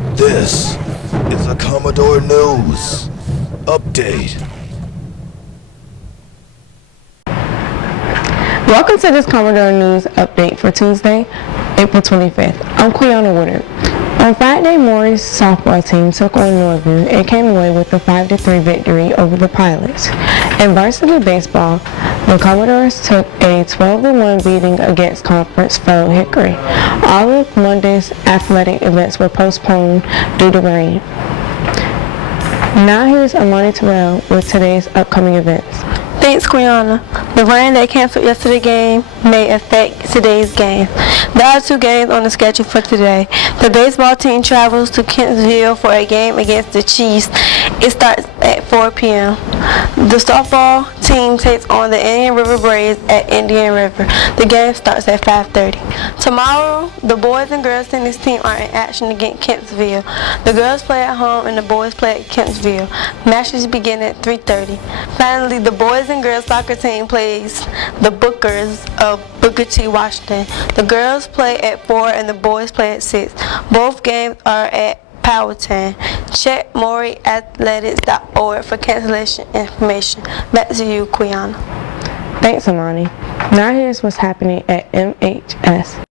This is a Commodore News Update. Welcome to this Commodore News Update for Tuesday, April 25th. I'm Quiana Woodard. On Friday, Maury's softball team took on Northern and came away with a 5-3 victory over the Pilots. In varsity baseball, the Commodores took a 12-1 beating against conference foe Hickory. All of Monday's athletic events were postponed due to rain. Now here's Amani Terrell with today's upcoming events. Thanks, Quiana. The rain that canceled yesterday's game may affect today's game. There are 2 games on the schedule for today. The baseball team travels to Kentsville for a game against the Chiefs. It starts at 4 p.m. The softball team takes on the Indian River Braves at Indian River. The game starts at 5:30. Tomorrow, the boys and girls tennis team are in action against Kentsville. The girls play at home and the boys play at Kentsville. Matches begin at 3:30. Finally, the boys and girls soccer team plays the Bookers of Booker T. Washington. The girls play at 4 and the boys play at 6. Both games are at Powhatan. Check MauryAthletics.org for cancellation information. Back to you, Quiana. Thanks, Amani. Now here's what's happening at MHS.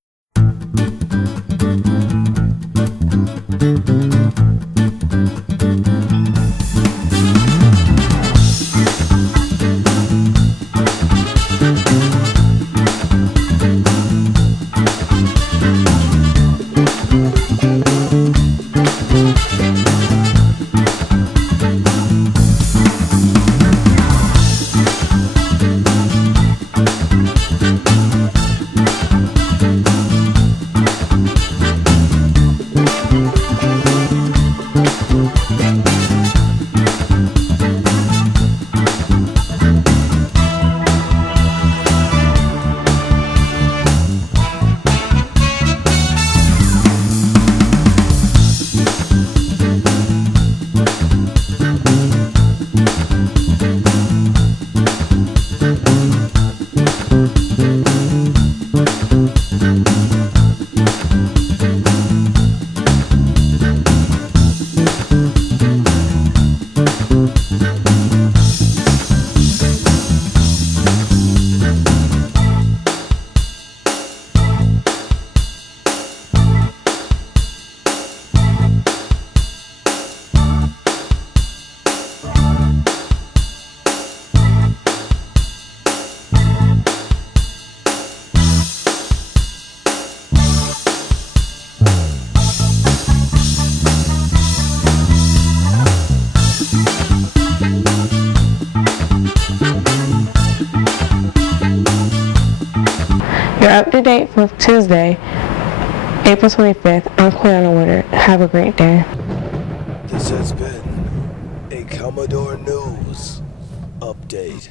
You're up to date for Tuesday, April 25th. I'm Quiana Woodard. Have a great day. This has been a Commodore News Update.